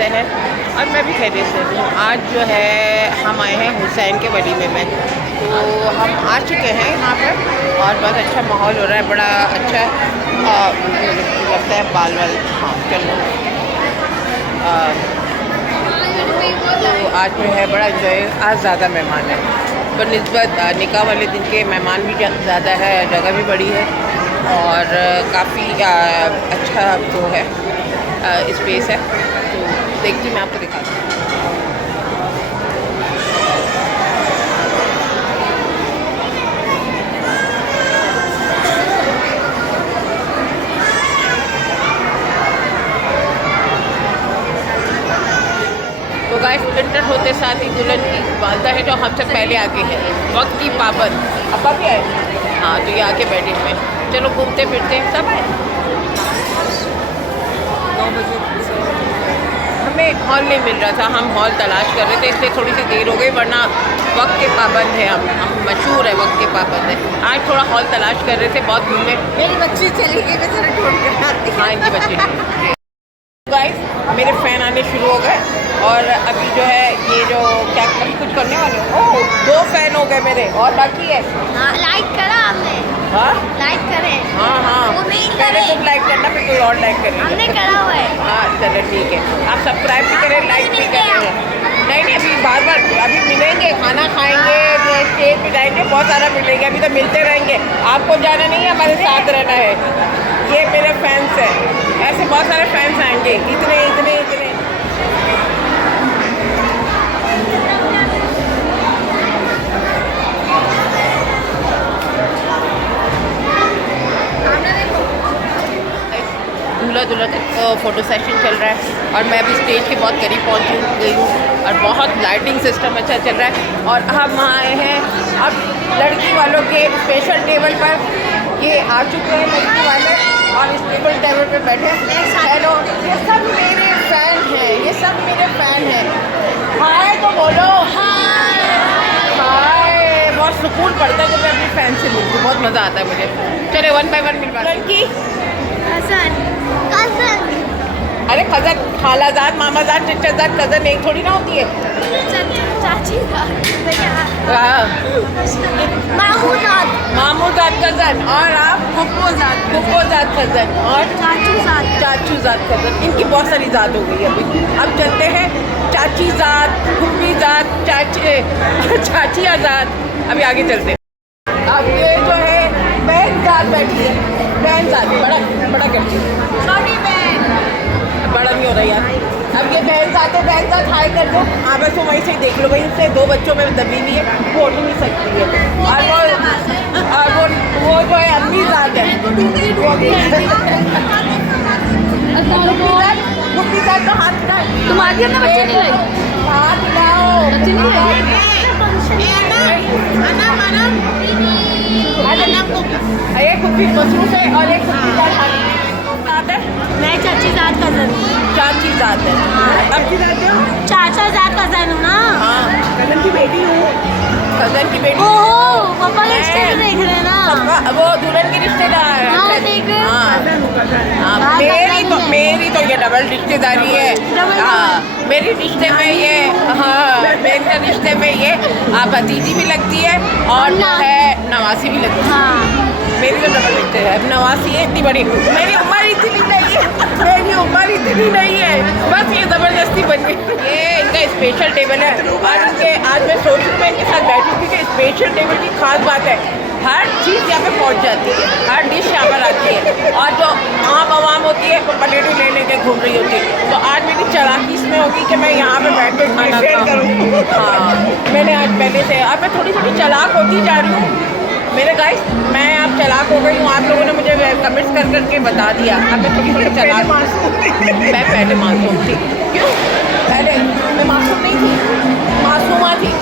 से है और मैं भी खैरियत से हूँ। आज जो है हम आए हैं हुसैन के वलीमे में, तो हम आ चुके हैं यहाँ पर और बहुत अच्छा माहौल हो रहा है, बड़ा अच्छा लगता है। बाल वाल हाँ चलो तो आज जो है बड़ा इंजॉय। आज ज़्यादा मेहमान है बनिस्बत निकाह वाले दिन के, मेहमान भी ज़्यादा है, जगह भी बड़ी है और काफ़ी अच्छा वो है स्पेस है। तो देखती मैं आपको दिखाती हूँ। तो गाइस इंटर होते साथ ही दुल्हन की वालदा है जो हमसे पहले आके है, वक्त की पाबंद। अब्बा भी आए, हाँ तो ये आके बैठे हुए। चलो घूमते फिरते हैं सब है। हमें हॉल नहीं मिल रहा था, हम हॉल तलाश कर रहे थे, इसलिए थोड़ी सी देर हो गई, वरना वक्त के पाबंद है। हम मशहूर है वक्त के पाबंद है। आज थोड़ा हॉल तलाश कर रहे थे, बहुत घूमे। मेरी बच्ची चली गई, मैं जरा ढूंढ कर आती। हाँ इनकी बच्ची। गाइस मेरे फ़ैन आने शुरू हो गए और अभी जो है ये जो क्या अभी कुछ करने वाले हो। ओह 2 फ़ैन हो गए मेरे और बाकी है। हाँ लाइक करा हमने। हाँ लाइक करे। हाँ वो नहीं पहले करे। तुम लाइक करना फिर कोई और लाइक करेगा। हमने करा हुआ है। हाँ चलो ठीक है, आप सब्सक्राइब भी करें, लाइक भी करें। नहीं अभी बार बार अभी मिलेंगे, खाना खाएंगे, स्टेज पे जाएंगे, बहुत सारा मिलेंगे, अभी तो मिलते रहेंगे। आपको जाना नहीं है, हमारे साथ रहना है। ये मेरे फैंस हैं, ऐसे बहुत सारे फैंस आएंगे, इतने इतने इतने। दूल्हा दुल्हन का फ़ोटो सेशन चल रहा है और मैं अभी स्टेज के बहुत करीब पहुंच गई हूँ और बहुत लाइटिंग सिस्टम अच्छा चल रहा है। और हम आए हैं अब लड़की वालों के स्पेशल टेबल पर। ये आ चुके हैं लड़की वाले और इस टेबल पे बैठे। हेलो, ये सब मेरे फ़ैन हैं, ये सब मेरे फ़ैन हैं। हाय तो बोलो हाय। हाय, बहुत सुकून पड़ता है जब मैं अपनी फ़ैन से मिलती हूँ, बहुत मज़ा आता है मुझे। चले 1 बाय 1 मिलवा। लड़की कज़न कज़न। अरे कज़न, खालाजाद, मामाजाद, चचाजाद, कज़न एक थोड़ी ना होती है। चाची हाँ मामूजाद। मामूजाद कज़न और आप फुप्पोजाद कज़न और चाचूजाद कज़न। इनकी बहुत सारी ज़ात हो गई अभी। अब चलते हैं चाचीजाद, फुप्पीजाद, चाची आज़ाद। अभी आगे चलते हैं। अब ये जो है बहनजाद बैठी है, बहनजाद बड़ा करती है, छोटी बहन बड़ा नहीं हो रहा यार। अब ये बहनजाद हाय कर दो। हाँ बस वो वहीं से ही देख लो, वहीं से 2 बच्चों में दबी हुई है, वो उठ नहीं सकती है। और वो जो है अम्मीजाद है, फुप्पीजाद तो हाथ खिलाओ। तुम आगे ना बच्चे नहीं लाई। हाथ खिलाओ। बच्चे नहीं लाई। एक फुप्पी मसरूफ है और एक फुप्पीजाद है। मैं चाचीजाद कज़न। चाचीजाद है। अब चाचाजाद कज़न हूँ ना। हाँ कज़न की बेटी हूँ, कज़न की बेटी। ओह पापा के रिश्ते तो देख रहे हैं ना। वो दुल्हन के रिश्तेदार। हाँ देख रहे हैं। हाँ मेरी तो ये डबल रिश्तेदारी है। हाँ मेरी रिश्ते में ये, हाँ मेरे रिश्ते में ये आप भतीजी भी लगती है और जो है नवासी भी लगती है। हाँ मेरी तो डबल रिश्ते है। नवासी है इतनी बड़ी, मेरी उम्र इतनी नहीं है, मेरी उम्र इतनी नहीं है, बस ये ज़बरदस्ती बन गई। ये इनका स्पेशल टेबल है और इनके आज मैं सोच रही हूँ इनके साथ बैठूँ, क्योंकि स्पेशल टेबल की खास बात है हर चीज़ यहाँ पे पहुँच जाती है, हर डिश यहाँ पर आती है। और जो आम आवाम होती है वो प्लेटें ले लेके घूम रही होती है। तो आज मेरी चालाकी इसमें होगी कि मैं यहाँ पे बैठ कर खाना शेयर करूँ। हाँ मैंने आज पहले से, अब मैं थोड़ी थोड़ी चालाक होती जा रही हूँ मेरे गाइस। मैं अब चालाक हो गई हूँ, आप लोगों ने मुझे कमेंट्स कर करके बता दिया। अब मैं थोड़ी थोड़ी चालाक। मैं पहले मासूम थी। क्यों? पहले मैं मासूम नहीं थी, मासूमा थी।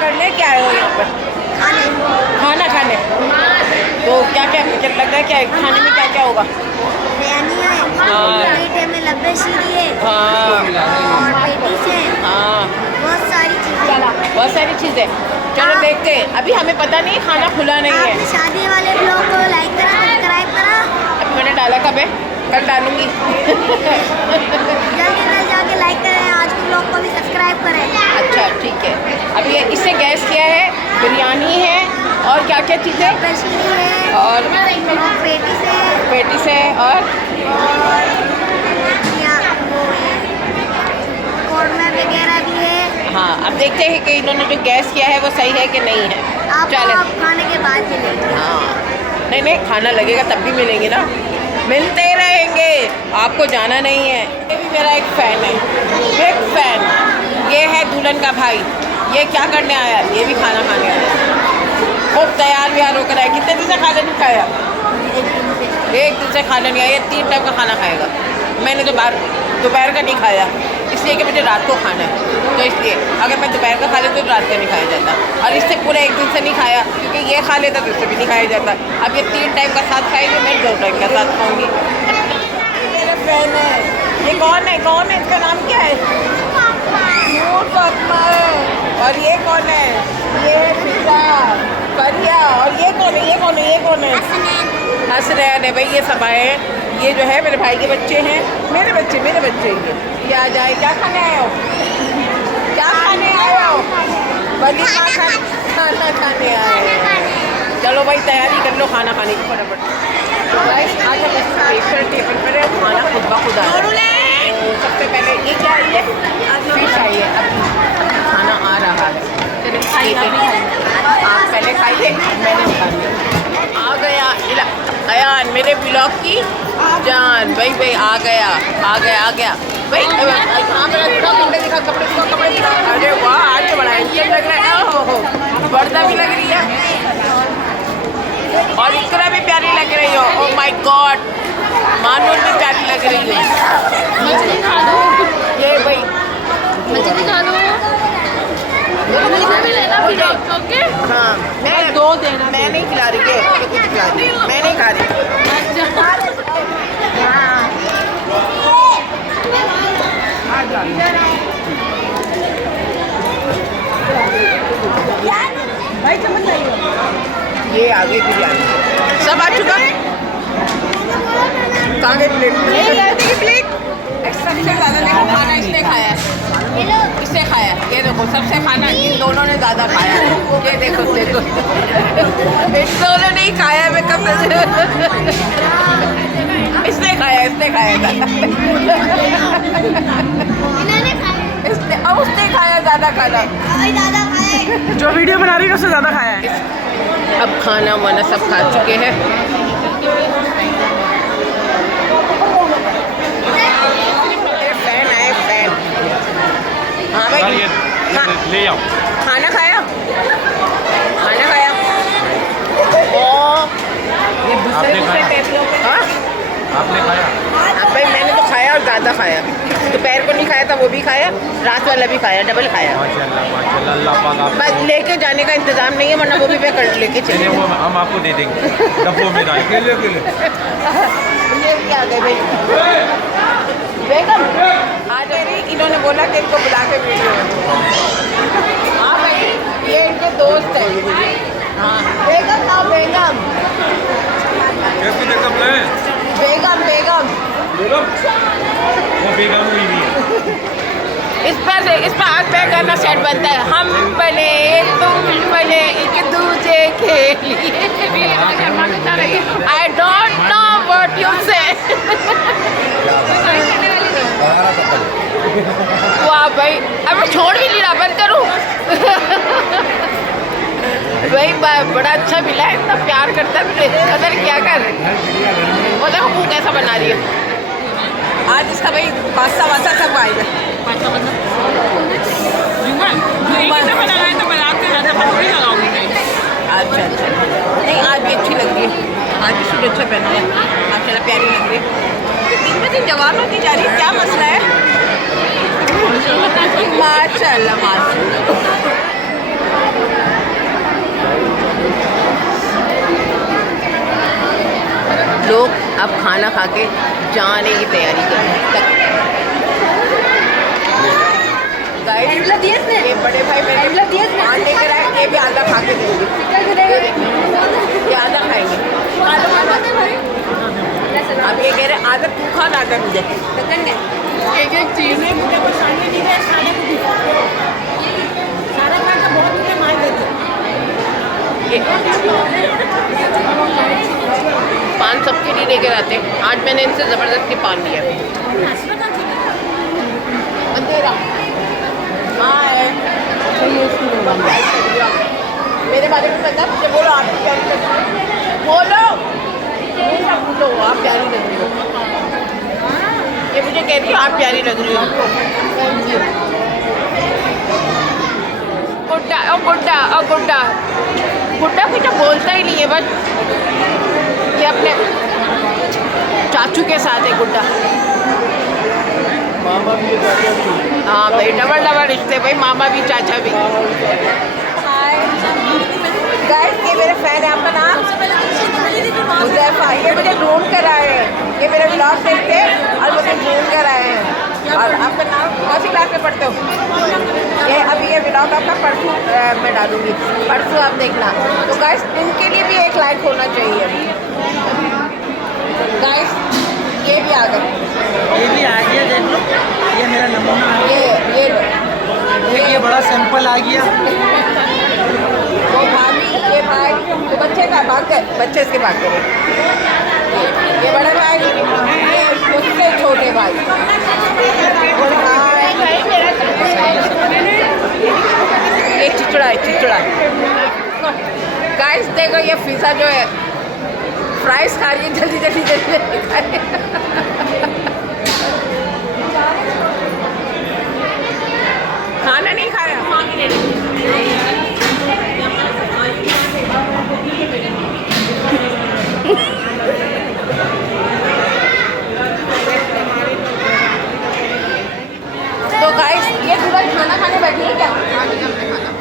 करने क्या आए हो यहाँ पर? खाना खाने। तो क्या क्या मुझे लग रहा है क्या खाने में क्या क्या होगा? मीठे में लब्बे शीरी है हाँ और पेटीज है, हाँ बहुत सारी चीजें। बहुत सारी चीज़ें। चलो देखते हैं, अभी हमें पता नहीं, खाना खुला नहीं है। आपने शादी वाले ब्लॉग को लाइक करा, सब्सक्राइब करा, अभी मैंने डाला कब है? कल डालूंगी। जल्दी से जाके लाइक करें, आज के ब्लॉग को भी सब्सक्राइब करें। अच्छा ठीक है। अभी इससे गैस किया है, बिरयानी है और क्या क्या चीज़ें, लब्बे शीरी है और पेटीज है पेटिस है और यहाँ वो है कौरमा वगैरह भी है। हाँ, अब देखते हैं कि इन्होंने जो गैस किया है वो सही है कि नहीं है। आपको चले। आप खाने के बाद मिलेंगे। हाँ नहीं नहीं, खाना लगेगा तब भी मिलेंगे ना, मिलते रहेंगे, आपको जाना नहीं है। ये भी मेरा एक फ़ैन है, बिग फैन। ये है दुल्हन का भाई, ये क्या करने आया? ये भी खाना खाने आया, खूब तैयार व्यार होकर आया। कितने दिन से खाना नहीं खाया? एक दिन से खाना नहीं आया, ये 3 टाइम का खाना खाएगा। मैंने तो दोपहर का नहीं खाया, इसलिए कि मुझे रात को खाना है, तो इसलिए अगर मैं दोपहर का खा लेती तो रात का नहीं खाया जाता। और इससे पूरा एक दिन से नहीं खाया, क्योंकि ये खा लेता तो इससे भी नहीं खाया जाता। अब ये 3 टाइम का साथ खाएंगे, मैं 2 टाइम का साथ खाऊंगी। मेरा फ्रेंड है, ये कौन है? कौन है? इसका नाम क्या है? नूर फातिमा है। और ये कौन है? ये फिजा, फरिया। और ये कौन है? ये कौन है? ये कौन है? हसनैन है भाई। ये सब आए हैं, ये जो है मेरे भाई के बच्चे हैं, मेरे बच्चे ये आ जाए। क्या खाने आए हो? क्या खाने आए हो? वलीमा खाना खाने आए हो। चलो भाई तैयारी कर लो खाना खाने की फटाफट। गाइस आज हम स्पेशल टेबल पर है, खाना खुद ब खुद आया है। तो सबसे पहले ये क्या है? ये फिश आई है, अभी खाना आ रहा है। चलिए खाइए, आप पहले खाइए, मैंने खा लिया। आ गया अयान, मेरे ब्लॉग की जान। भाई आ गया भाई। कपड़े दिखा। अरे वाह, आज तो बड़ा इंजन लग रहा है। ओहो, पर्दा भी लग रही है और इकरा भी प्यारी लग रही हो। ओह माय गॉड, मानूर भी प्यारी लग रही है। मछली खा लो, ये भाई मछली खा लो, भी लेना वीडियो, ओके? हाँ, मैं 2 देना। मैं नहीं खिला रही है, तो कुछ खिला रही, मैं नहीं खा रही। भाई चम्मच चाहिए। ये आ गई बिरयानी, सब आ चुका है। कहाँ गई प्लेट? प्लेट सबसे ज़्यादा देखो खाना इसने खाया है, इससे खाया। ये देखो सबसे खाना इन दोनों ने ज़्यादा खाया है। ये देखो इन दोनों ने ही खाया है। मैं कब इसने खाया ज़्यादा। इसने और उसने खाया ज़्यादा खाना। जो वीडियो बना रही है उससे ज़्यादा खाया है। अब खाना वाना सब खा चुके हैं। फैन। हाँ भाई, ले आओ। खाना खाया। ओ ये दूसरे टेबलों पे। हाँ आपने खाया? अब भाई मैंने तो खाया और ज़्यादा खाया। दोपहर को नहीं खाया था, वो भी खाया, रात वाला भी खाया, डबल खाया। माशाल्लाह अल्लाह पाक आपको। बस लेके जाने का इंतजाम नहीं है, वरना वो भी मैं कर लेके चलिए चले। वो हम आपको दे देंगे डब्बों में डाल के। ये भी आ गए भाई। बेगम आ जा रही। इन्होंने बोला कि इनको बुला के वीडियो। हाँ भाई, ये इनके दोस्त हैं। हाँ बेगम ना बेगम कैसे बेगम लाए? बेगम बेगम वो बेगम हुई नहीं है। इस पर हाथ पैर करना सेट बनता है। हम बने तुम बने एक दूजे के लिए। I don't know what you से। वाह भाई, अब मैं छोड़ भी नहीं रहा, बंद करूँ? भाई बड़ा अच्छा मिला है, इतना प्यार करता है मुझे, कदर क्या कर। वो देखो मुँह कैसा बना रही है। आज इसका भाई पास्ता वास्ता सब आएगा। अच्छा नहीं, आज भी अच्छी लग रही है। आज भी सूट अच्छा पहना है, माशाल्लाह प्यारी लग रही है। दिन में दिन जवान होती जा रही है, क्या मसला है? माशाल्लाह लोग अब खाना खा के जाने की तैयारी करें। ये बड़े भाई मेरे पान लेकर आए, ये भी आधा खा के देंगे, ये आधा खाएंगे। अब ये कह रहे आधा तू खा ना, आधा मुझे। एक एक चीज़ है, मुझे परेशानी नहीं है, सारे को सारा खा के बहुत मुझे मार देते। पान सबके लिए लेकर आते। आज मैंने इनसे ज़बरदस्ती पान लिया। अंधेरा मेरे बारे में पता, मुझे बोलो आप प्यारी लग रही हो, बोलो मेरा पूछो आप प्यारी लग रही हो। ये मुझे कह रही है आप प्यारी लग रही हो। गुड्डा ओ गुड्डा ओ गुड्डा, गुड्डा कुछ बोलता ही नहीं है, बस ये अपने चाचू के साथ है गुड्डा। मामा भी हाँ भाई, डबल डबल रिश्ते भाई, मामा भी चाचा भी। गाइस ये मेरे फैन है, आपका नाम हुज़ैफा, ये मुझे ढूंढ कर आए हैं, ये मेरे ब्लॉग देखते हैं और मुझे ढूंढ कर आए हैं। और आपका नाम कौन सी क्लास में पढ़ते हो? ये अभी ये ब्लॉग आपका परसों मैं डालूंगी, परसों आप देखना। तो गाइस इनके लिए भी एक लाइक होना चाहिए। गाइस ये भी आ गए, ये भी आ गया, देख लो, ये मेरा नमूना है। ये एक ये बड़ा सैंपल आ गया। वो भाभी, ये भाई, तो बच्चे का भाग कर, बच्चे इसके भाग करें। ये बड़े भाई, ये उससे छोटे भाई, और भाई ये चिचड़ा है, चिचड़ा। गाइस देखो ये पिज़्ज़ा जो है, फ्राइज खा रही है, जल्दी जल्दी जल्दी खाए। खाना नहीं खाया, तो गाइस ये पूरा खाना खाने बैठी है क्या?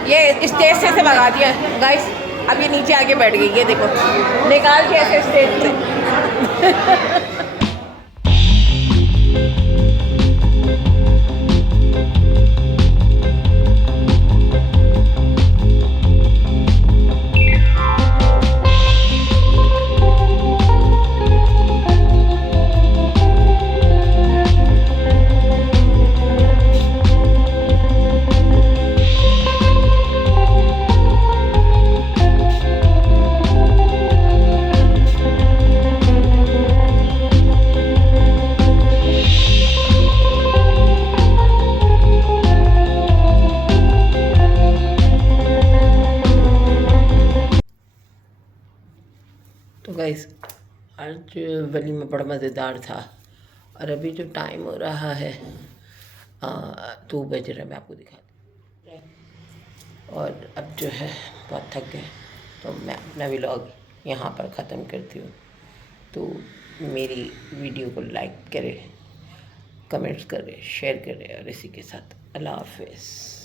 ये स्टेज से भगा दिया गाइस, अब ये नीचे आके बैठ गई, ये देखो निकाल के ऐसे स्टेज से। तो गाइस आज वलीमा बड़ा मज़ेदार था, और अभी जो टाइम हो रहा है 2 बज रहा है, मैं आपको दिखा दूँ। और अब जो है बहुत थक गए, तो मैं अपना व्लॉग यहाँ पर ख़त्म करती हूँ। तो मेरी वीडियो को लाइक करें, कमेंट्स करें, शेयर करें, और इसी के साथ अल्लाह हाफ़िज़।